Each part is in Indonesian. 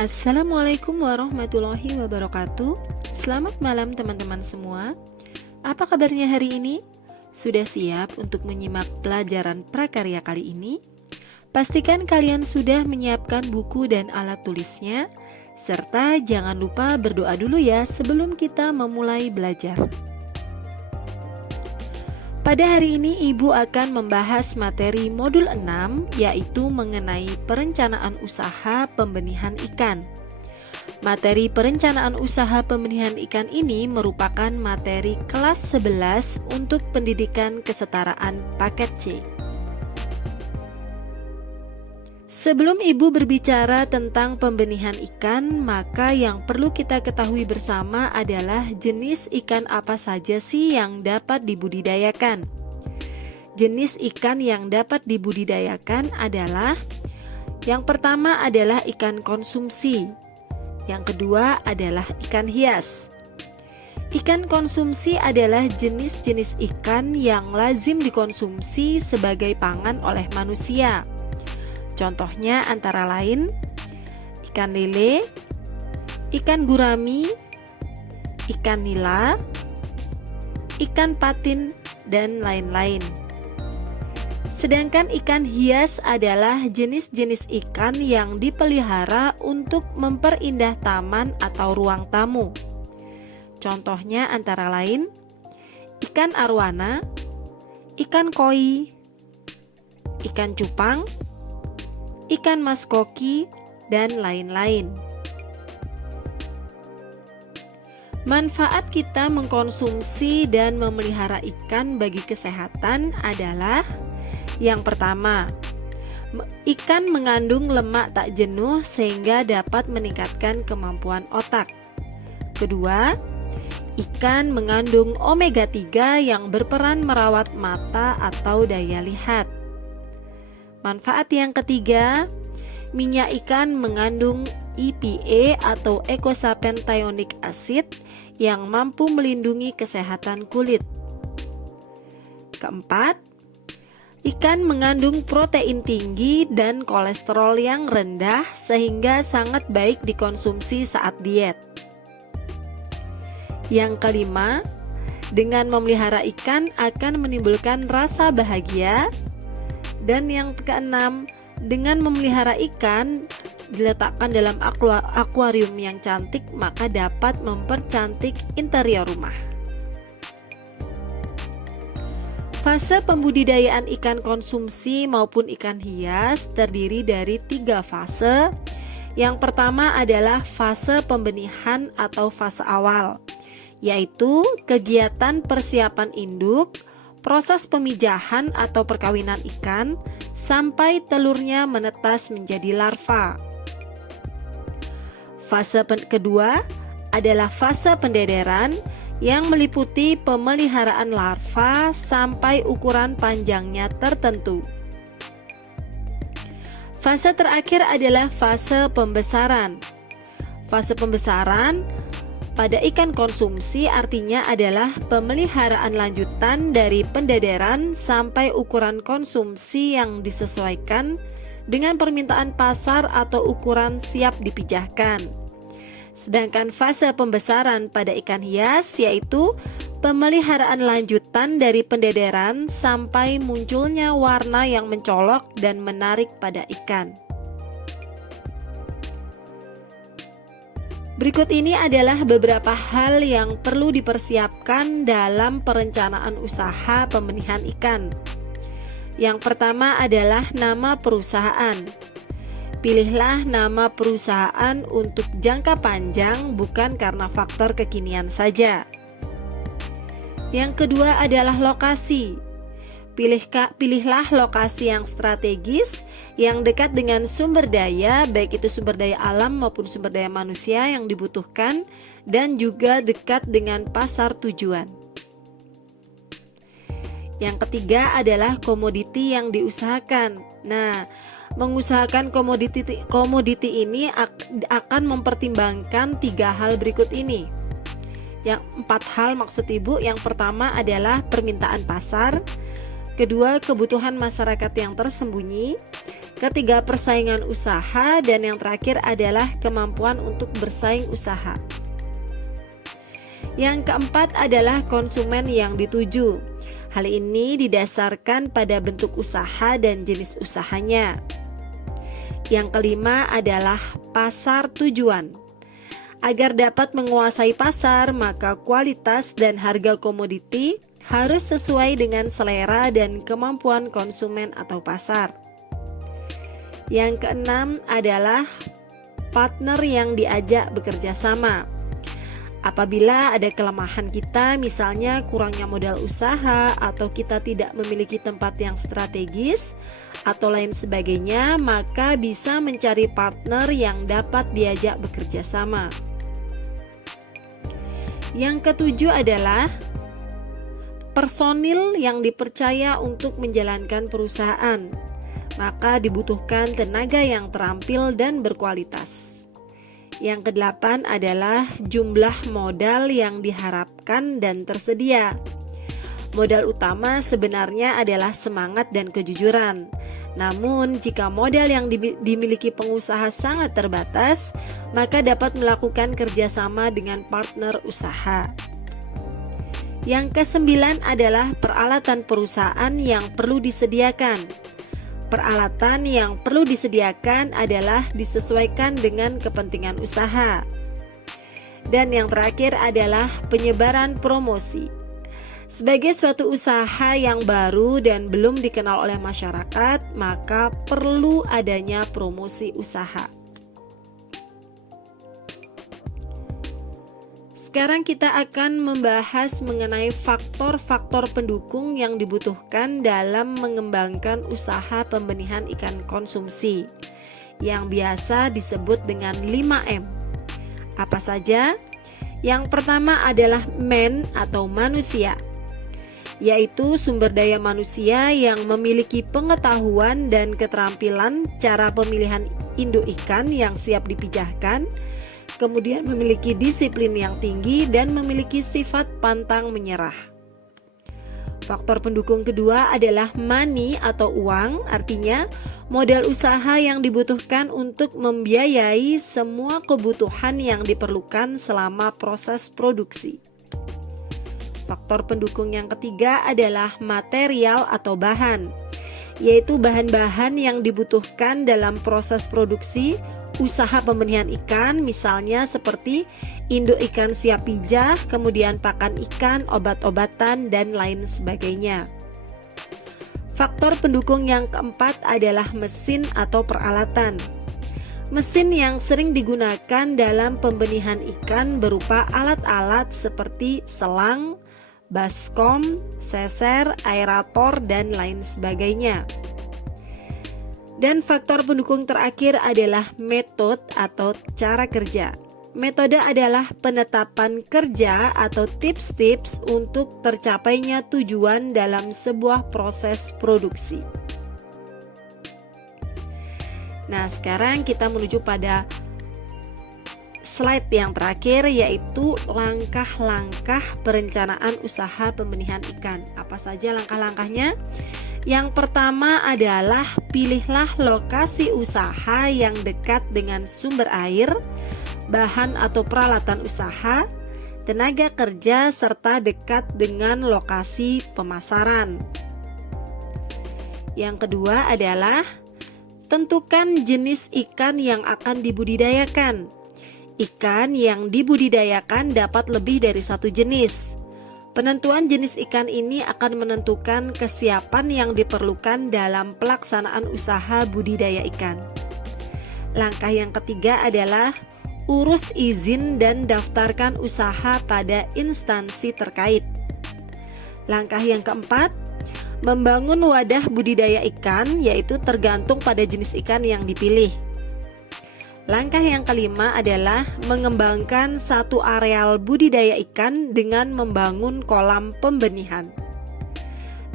Assalamualaikum warahmatullahi wabarakatuh. Selamat malam teman-teman semua. Apa kabarnya hari ini? Sudah siap untuk menyimak pelajaran prakarya kali ini? Pastikan kalian sudah menyiapkan buku dan alat tulisnya, serta jangan lupa berdoa dulu ya sebelum kita memulai belajar. Pada hari ini Ibu akan membahas materi modul 6, yaitu mengenai perencanaan usaha pembenihan ikan. Materi perencanaan usaha pembenihan ikan ini merupakan materi kelas 11 untuk pendidikan kesetaraan paket C. Sebelum Ibu berbicara tentang pembenihan ikan, maka yang perlu kita ketahui bersama adalah jenis ikan apa saja sih yang dapat dibudidayakan. Jenis ikan yang dapat dibudidayakan adalah yang pertama adalah ikan konsumsi, yang kedua adalah ikan hias. Ikan konsumsi adalah jenis-jenis ikan yang lazim dikonsumsi sebagai pangan oleh manusia. Contohnya antara lain ikan lele, ikan gurami, ikan nila, ikan patin, dan lain-lain. Sedangkan ikan hias adalah jenis-jenis ikan yang dipelihara untuk memperindah taman atau ruang tamu. Contohnya antara lain ikan arwana, ikan koi, ikan cupang, ikan mas koki, dan lain-lain. Manfaat kita mengkonsumsi dan memelihara ikan bagi kesehatan adalah yang pertama, ikan mengandung lemak tak jenuh sehingga dapat meningkatkan kemampuan otak. Kedua, ikan mengandung omega 3 yang berperan merawat mata atau daya lihat. Manfaat yang ketiga, minyak ikan mengandung EPA atau eicosapentaenoic acid yang mampu melindungi kesehatan kulit. Keempat, ikan mengandung protein tinggi dan kolesterol yang rendah sehingga sangat baik dikonsumsi saat diet. Yang kelima, dengan memelihara ikan akan menimbulkan rasa bahagia. Dan yang keenam, dengan memelihara ikan diletakkan dalam akuarium yang cantik, maka dapat mempercantik interior rumah. Fase pembudidayaan ikan konsumsi maupun ikan hias terdiri dari 3 fase. Yang pertama adalah fase pembenihan atau fase awal, yaitu kegiatan persiapan induk, proses pemijahan atau perkawinan ikan, sampai telurnya menetas menjadi larva. Fase kedua adalah fase pendederan yang meliputi pemeliharaan larva sampai ukuran panjangnya tertentu. Fase terakhir adalah fase pembesaran. Fase pembesaran pada ikan konsumsi artinya adalah pemeliharaan lanjutan dari pendederan sampai ukuran konsumsi yang disesuaikan dengan permintaan pasar atau ukuran siap dipijahkan. Sedangkan fase pembesaran pada ikan hias yaitu pemeliharaan lanjutan dari pendederan sampai munculnya warna yang mencolok dan menarik pada ikan. Berikut ini adalah beberapa hal yang perlu dipersiapkan dalam perencanaan usaha pembenihan ikan. Yang pertama adalah nama perusahaan. Pilihlah nama perusahaan untuk jangka panjang, bukan karena faktor kekinian saja. Yang kedua adalah lokasi. Pilihlah lokasi yang strategis, yang dekat dengan sumber daya, baik itu sumber daya alam maupun sumber daya manusia yang dibutuhkan, dan juga dekat dengan pasar tujuan. Yang ketiga adalah komoditi yang diusahakan. Nah, mengusahakan komoditi ini akan mempertimbangkan 3 hal berikut ini. Yang 4 hal maksud Ibu. Yang pertama adalah permintaan pasar. Kedua, kebutuhan masyarakat yang tersembunyi. Ketiga, persaingan usaha, dan yang terakhir adalah kemampuan untuk bersaing usaha. Yang keempat adalah konsumen yang dituju. Hal ini didasarkan pada bentuk usaha dan jenis usahanya. Yang kelima adalah pasar tujuan. Agar dapat menguasai pasar, maka kualitas dan harga komoditi harus sesuai dengan selera dan kemampuan konsumen atau pasar. Yang keenam adalah partner yang diajak bekerja sama. Apabila ada kelemahan kita, misalnya kurangnya modal usaha atau kita tidak memiliki tempat yang strategis atau lain sebagainya, maka bisa mencari partner yang dapat diajak bekerja sama. Yang ketujuh adalah personil yang dipercaya untuk menjalankan perusahaan. Maka dibutuhkan tenaga yang terampil dan berkualitas. Yang kedelapan adalah jumlah modal yang diharapkan dan tersedia. Modal utama sebenarnya adalah semangat dan kejujuran. Namun jika modal yang dimiliki pengusaha sangat terbatas, maka dapat melakukan kerjasama dengan partner usaha. Yang kesembilan adalah peralatan perusahaan yang perlu disediakan. Peralatan yang perlu disediakan adalah disesuaikan dengan kepentingan usaha. Dan yang terakhir adalah penyebaran promosi. Sebagai suatu usaha yang baru dan belum dikenal oleh masyarakat, maka perlu adanya promosi usaha. Sekarang kita akan membahas mengenai faktor-faktor pendukung yang dibutuhkan dalam mengembangkan usaha pembenihan ikan konsumsi, yang biasa disebut dengan 5M. Apa saja? Yang pertama adalah man atau manusia, yaitu sumber daya manusia yang memiliki pengetahuan dan keterampilan cara pemilihan induk ikan yang siap dipijahkan, kemudian memiliki disiplin yang tinggi dan memiliki sifat pantang menyerah. Faktor pendukung kedua adalah money atau uang, artinya modal usaha yang dibutuhkan untuk membiayai semua kebutuhan yang diperlukan selama proses produksi. Faktor pendukung yang ketiga adalah material atau bahan, yaitu bahan-bahan yang dibutuhkan dalam proses produksi usaha pembenihan ikan, misalnya seperti induk ikan siap pijah, kemudian pakan ikan, obat-obatan, dan lain sebagainya. Faktor pendukung yang keempat adalah mesin atau peralatan. Mesin yang sering digunakan dalam pembenihan ikan berupa alat-alat seperti selang, baskom, seser, aerator, dan lain sebagainya. Dan faktor pendukung terakhir adalah metode atau cara kerja. Metode adalah penetapan kerja atau tips-tips untuk tercapainya tujuan dalam sebuah proses produksi. Nah, sekarang kita menuju pada slide yang terakhir, yaitu langkah-langkah perencanaan usaha pembenihan ikan. Apa saja langkah-langkahnya? Yang pertama adalah pilihlah lokasi usaha yang dekat dengan sumber air, bahan atau peralatan usaha, tenaga kerja, serta dekat dengan lokasi pemasaran. Yang kedua adalah tentukan jenis ikan yang akan dibudidayakan. Ikan yang dibudidayakan dapat lebih dari satu jenis. Penentuan jenis ikan ini akan menentukan kesiapan yang diperlukan dalam pelaksanaan usaha budidaya ikan. Langkah yang ketiga adalah urus izin dan daftarkan usaha pada instansi terkait. Langkah yang keempat, membangun wadah budidaya ikan, yaitu tergantung pada jenis ikan yang dipilih. Langkah yang kelima adalah mengembangkan satu areal budidaya ikan dengan membangun kolam pembenihan.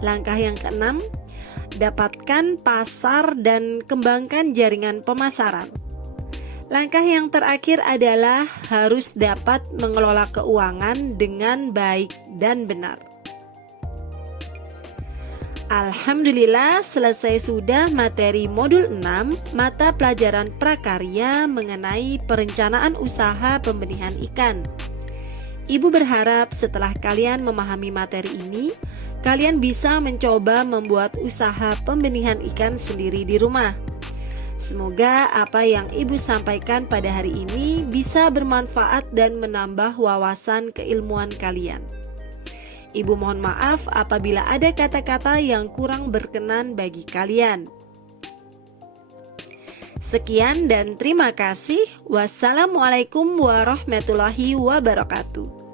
Langkah yang keenam, dapatkan pasar dan kembangkan jaringan pemasaran. Langkah yang terakhir adalah harus dapat mengelola keuangan dengan baik dan benar. Alhamdulillah, selesai sudah materi modul 6 mata pelajaran prakarya mengenai perencanaan usaha pembenihan ikan. Ibu berharap setelah kalian memahami materi ini, kalian bisa mencoba membuat usaha pembenihan ikan sendiri di rumah. Semoga apa yang Ibu sampaikan pada hari ini bisa bermanfaat dan menambah wawasan keilmuan kalian. Ibu mohon maaf apabila ada kata-kata yang kurang berkenan bagi kalian. Sekian dan terima kasih. Wassalamualaikum warahmatullahi wabarakatuh.